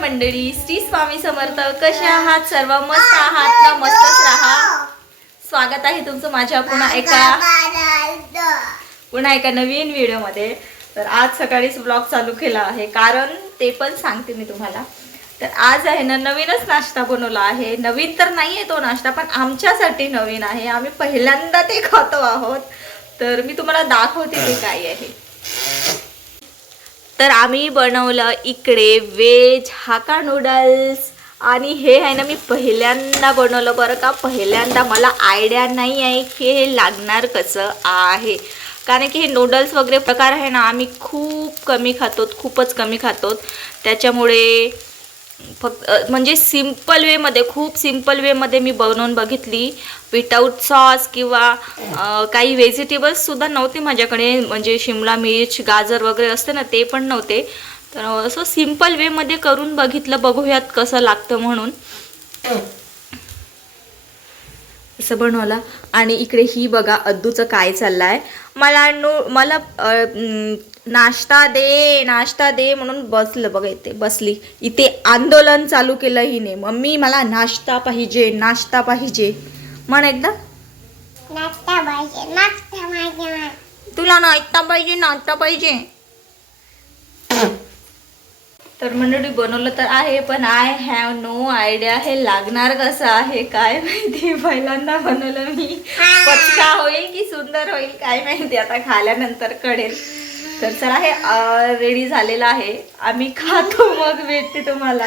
मंडळी, श्री स्वामी समर्थ. कसे आहात सर्व? मस्त आहात ना? मस्तच राहा. स्वागत आहे तुमचं माझ्या पुन्हा एका नवीन व्हिडिओमध्ये. तर आज सकाळीच ब्लॉग चालू केला आहे, कारण ते पण सांगते मी तुम्हाला. तर आज आहे ना, नवीनच नाश्ता बनवला आहे. नवीन तर नाही आहे तो नाश्ता, पण आमच्यासाठी नवीन आहे. आम्ही पहिल्यांदा ते खातो आहोत. तर मी तुम्हाला दाखवते ते काय आहे. तर आम्ही बनवलं इकडे वेज हाका नूडल्स. आणि हे आहे ना, मी पहिल्यांदा बनवलं बरं का. पहिल्यांदा मला आयडिया नाही आहे की हे लागणार कसं आहे, कारण की हे नूडल्स वगैरे प्रकार आहे ना, आम्ही खूप कमी खातो, खूपच कमी खातो. त्याच्यामुळे फक्त म्हणजे सिम्पल वेमध्ये, खूप सिम्पल वेमध्ये मी बनवून बघितली. विदाऊट सॉस किंवा काही व्हेजिटेबल्ससुद्धा नव्हते माझ्याकडे, म्हणजे शिमला मिर्च, गाजर वगैरे असते ना, ते पण नव्हते. तर असं सिम्पल वेमध्ये करून बघितलं, बघूयात कसं लागतं म्हणून असं बनवला. आणि इकडे ही बघा अद्दूचं काय चाललं आहे. मला नाश्ता दे म्हणून बसलं बघा. बसली इथे आंदोलन चालू केलं हिने. मम्मी मला नाश्ता पाहिजे, नाश्ता पाहिजे म्हण एकदा. नाश्ता पाहिजे, नाश्ता पाहिजे. तुला नाश्ता पाहिजे, नाश्ता पाहिजे. तर मंडळी बनवलं तर आहे, पण आय हॅव नो आयडिया हे लागणार कसं आहे काय माहिती. पहिल्यांदा बनवलं मी. पचका होईल की सुंदर होईल काय माहिती, आता खाल्यानंतर कळेल. तर चला, हे रेडी झालेलं आहे. आम्ही खातो मग भेटते तुम्हाला.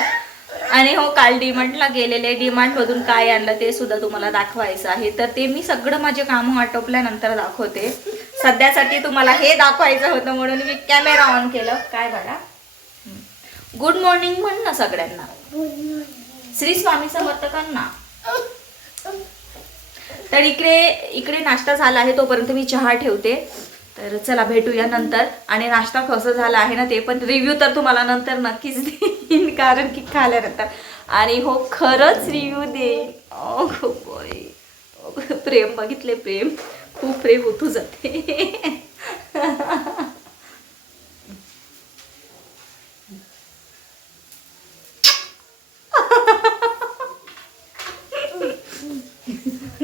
आणि हो, काल डीमार्टला गेलेले. डीमार्टमधून काय आणलं ते सुद्धा तुम्हाला दाखवायचं आहे. तर ते मी सगळं माझे कामं आटोपल्यानंतर दाखवते. सध्यासाठी तुम्हाला हे दाखवायचं होतं म्हणून मी कॅमेरा ऑन केलं. काय बघा, गुड मॉर्निंग म्हण ना सगळ्यांना. श्री स्वामी समर्थकांना. तर इकडे नाश्ता झाला आहे, तोपर्यंत मी चहा ठेवते. तर चला भेटूया नंतर. आणि नाश्ता कसं झाला आहे ना, ते पण रिव्ह्यू तर तुम्हाला नंतर नक्कीच देईन, कारण की खाल्यानंतर. आणि हो, खरंच रिव्ह्यू देईन. प्रेम बघितले, प्रेम खूप प्रेम उतू जाते.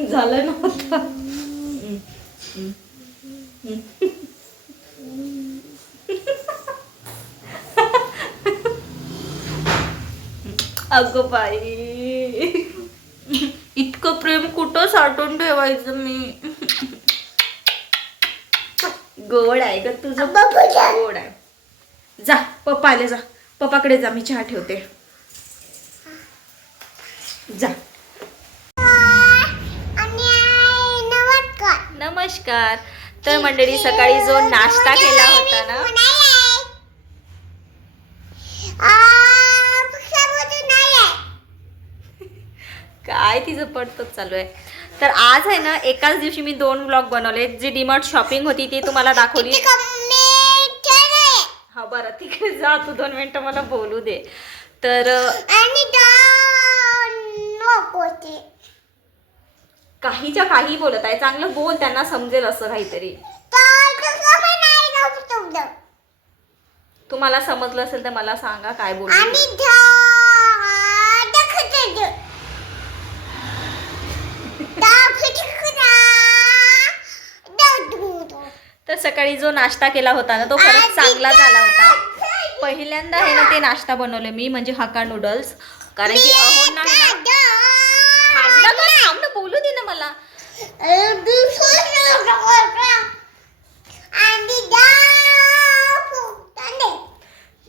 झालं नव्हतं. अगं बाई, इतकं प्रेम कुठं साठवून ठेवायचं मी. गोड आहे ग तुझं, गोड आहे. जा पप्पा आले, जा पप्पाकडे जा, मी चहा ठेवते. जा. नमस्कार. तर मंडळी, सकाळी जो नाश्ता केला होता ना, काय तिचं पडतच चालू आहे. तर आज आहे ना, एकाच दिवशी मी 2 व्लॉग बनवले. जी डीमार्ट शॉपिंग होती ती तुम्हाला दाखवली. हा बरं, तिकडे जा तू, 2 मिनिटं मला बोलू दे. तर काहीच्या काही बोलत आहे, चांगलं बोल, त्यांना समजेल असं काहीतरी. तुम्हाला समजलं असेल तर मला सांगा काय बोल. तर सकाळी जो नाश्ता केला होता ना, तो खरंच चांगला झाला होता. पहिल्यांदा आहे ना ते नाश्ता बनवले मी, म्हणजे हाका नूडल्स. कारण की अहो ना, थांब ना, बोलू दे ना मला.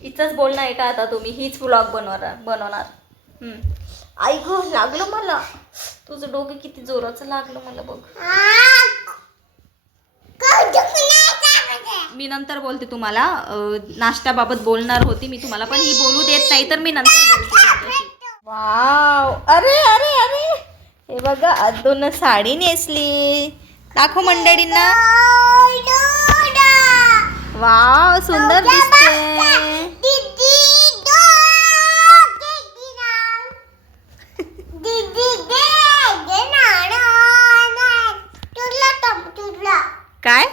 इथंच बोलणं आहे का आता तुम्ही? हीच व्लॉग बनवणार. आई गो, लागलं मला. तुझं डोकं किती जोराचं लागलं मला बघ. मी नंतर बोलते तुम्हाला. नाश्त्याबाबत बोलणार होती मी तुम्हाला, पण ही बोलू देत नाही, तर मी नंतर बोलते. वाव, अरे अरे अरे, हे बघा अद्दून साडी नेसली. दाखव मंडळींना. वाव, सुंदर दिसते. काय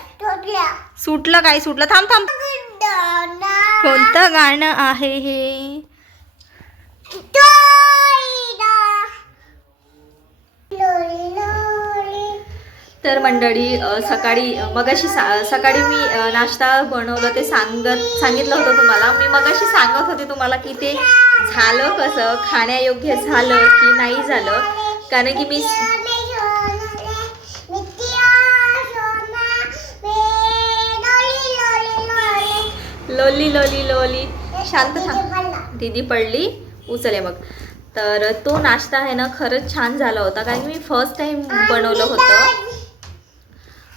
सुटलं? काय सुटलं? थांब. कोणतं गाणं आहे हे? तर मंडळी सकाळी सकाळी मी नाश्ता बनवलं ते सांगितलं होतं तुम्हाला. मी मगाशी सांगत होते तुम्हाला की ते झालं कसं, खाण्यायोग्य झालं की नाही झालं. कारण की मी लोली लोली लोली शांत थांब, दीदी पडली, उचले मग. तर तो नाश्ता आहे ना खरंच छान झाला होता, कारण की मी फर्स्ट टाइम बनवलं होतं.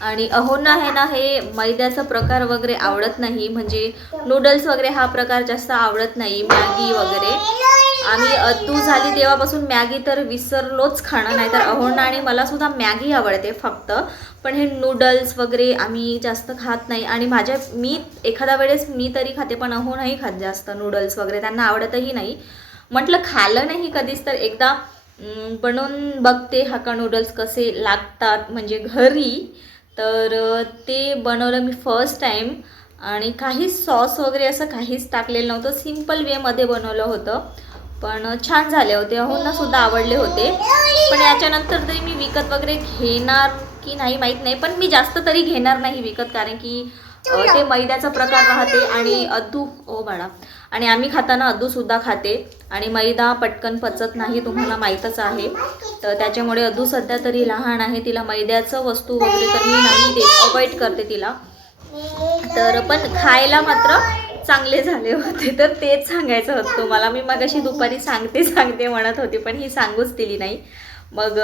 आणि अहोंना आहे ना हे मैद्याचा प्रकार वगैरे आवडत नाही, म्हणजे नूडल्स वगैरे हा प्रकार जास्त आवडत नाही, मॅगी वगैरे. आम्ही अद्दू झाली तेव्हापासून मॅगी तर विसरलोच खाणं. नाही तर अहोंना आणि मला सुद्धा मॅगी आवडते फक्त, पण हे नूडल्स वगैरे आम्ही जास्त खात नाही. आणि मी एखाद्या वेळेस मी तरी खाते, पण अहो नाही खात जास्त नूडल्स वगैरे, त्यांना आवडतही नाही. म्हटलं खाल्लं नाही कधीच तर एकदा बनवून बघते हक्का नूडल्स कसे लागतात म्हणजे घरी. तर ते बनवलं मी फर्स्ट टाईम, आणि काहीच सॉस वगैरे असं काहीच टाकलेलं नव्हतं, सिम्पल वेमध्ये बनवलं होतं, पण छान झाले होते. अहोंना सुद्धा आवडले होते. पण याच्यानंतर तरी मी विकत वगैरे घेणार की नाही माहीत नाही, पण मी जास्त तरी घेणार नाही विकत, कारण की ते मैद्याचा प्रकार राहते. आणि अद्दू बाळा, आणि आम्ही खाताना अद्दूसुद्धा खाते, आणि मैदा पटकन पचत नाही, तुम्हाला माहीतच आहे. तर त्याच्यामुळे अद्दू सध्या तरी लहान आहे, तिला मैद्याचं वस्तू वगैरे तर मी नाही देत, अवॉइड करते तिला. तर पण खायला मात्र चांगले झाले होते. तर तेच सांगायचं होतं तुम्हाला. मी मगाशी दुपारी सांगते म्हणत होती, पण ही सांगूच दिली नाही. मग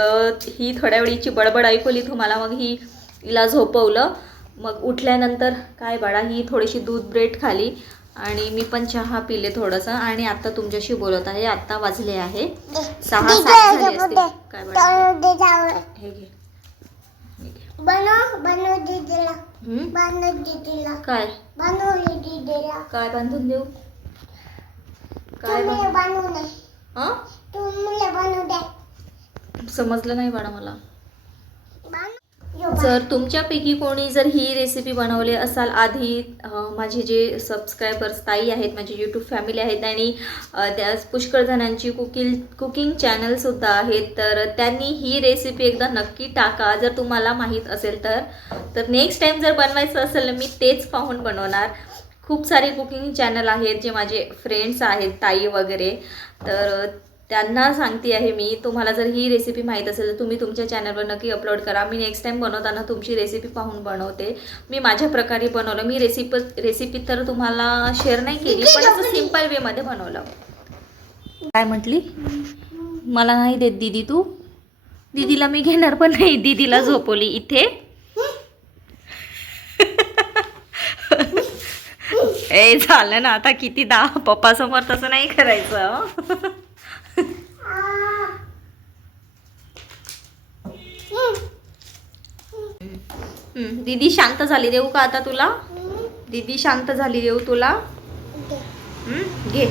ही थोड्या वेळीची बडबड ऐकवली तुम्हाला, मग हिला झोपवलं. मग उठल्यानंतर काय बाळा, ही थोडीशी दूध ब्रेड खाली, आणि मी पण चहा पिले थोडंसं, आणि आता तुमच्याशी बोलत आहे. आता वाजले आहे 6-7 झाले असतील. काय बाळा, हे घे. काय काय बांधून देऊ, काय समजलं नाही बाळा मला. जर तुमच्यापैकी कोणी जर ही रेसिपी बनवली असाल आधी, माझे जे सबस्क्रायबर्स ताई आहेत, माझी यूट्यूब फॅमिली आहेत, आणि त्या पुष्कळ जणांची कुकिंग चॅनलसुद्धा आहेत, तर त्यांनी ही रेसिपी एकदा नक्की टाका जर तुम्हाला माहीत असेल तर नेक्स्ट टाईम जर बनवायचं असेल मी तेच पाहून बनवणार. खूप सारे कुकिंग चॅनल आहेत जे माझे फ्रेंड्स आहेत, ताई वगैरे, तर त्यांना सांगते आहे मी, तुम्हाला जर ही रेसिपी माहीत असेल तर तुम्ही तुमच्या चॅनलवर नक्की अपलोड करा. मी नेक्स्ट टाईम बनवताना तुमची रेसिपी पाहून बनवते. मी माझ्या प्रकारे बनवलं. मी रेसिपी तर तुम्हाला शेअर नाही केली, पण असं सिम्पल वेमध्ये बनवलं. काय म्हटली, मला नाही देत दीदी तू, दीदीला मी घेणार पण नाही. दीदीला झोपवली इथे. ए झालं ना आता, कितीदा पप्पासमोर तसं नाही करायचं. दीदी शांत झाली, देऊ का आता तुला? दीदी शांत झाली, देऊ तुला? घे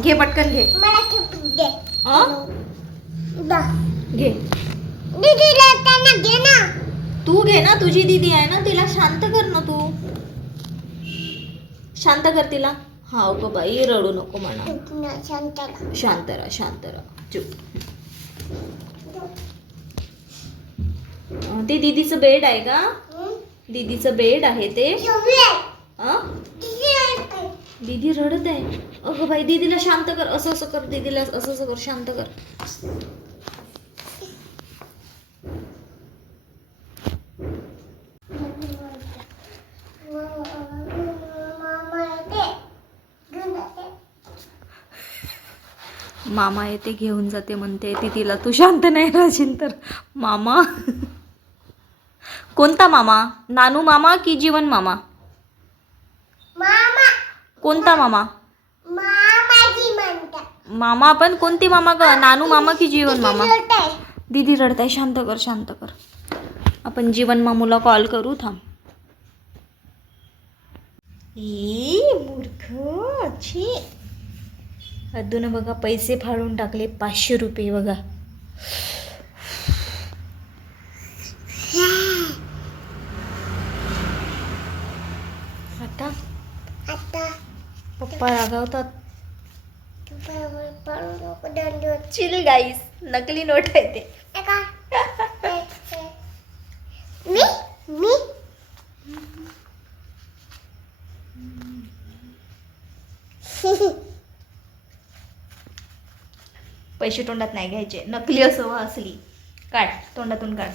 घे पटकन घे. घे तू, घे ना, तुझी दीदी आहे ना, तिला शांत कर ना तू, शांत कर तिला. हा गो बाई, रडू नको म्हणा, शांत राहा चुप. ते दीदीचं बेड आहे का? दीदीचं बेड आहे ते. दीदी रडत आहे. अगं बाई, दीदीला शांत कर, असं कर, दीदीला असं कर, शांत कर. मामा येते घेऊन जाते म्हणते ती तिला. तू शांत नाही राहशील तर. मामा कोणता मामा? नानू मामा की जीवन मामा? कोणता मामा? मामा पण कोणती मामा ग? नानू मामा की जीवन मामा? दीदी रडताय, शांत कर, शांत कर. आपण जीवन मामूला कॉल करू, थांब. मूर्ख छी. अद्दून बघा पैसे फाडून टाकले, 500 रुपये बघा. आता पप्पा रागावतात. पळू नको दंडवत. चिल गाईस, नकली नोट आहे ते. हे का? मी मी पैसे तोंडात नाही घ्यायचे, नकली असो वा असली. काढ तोंडातून काढ.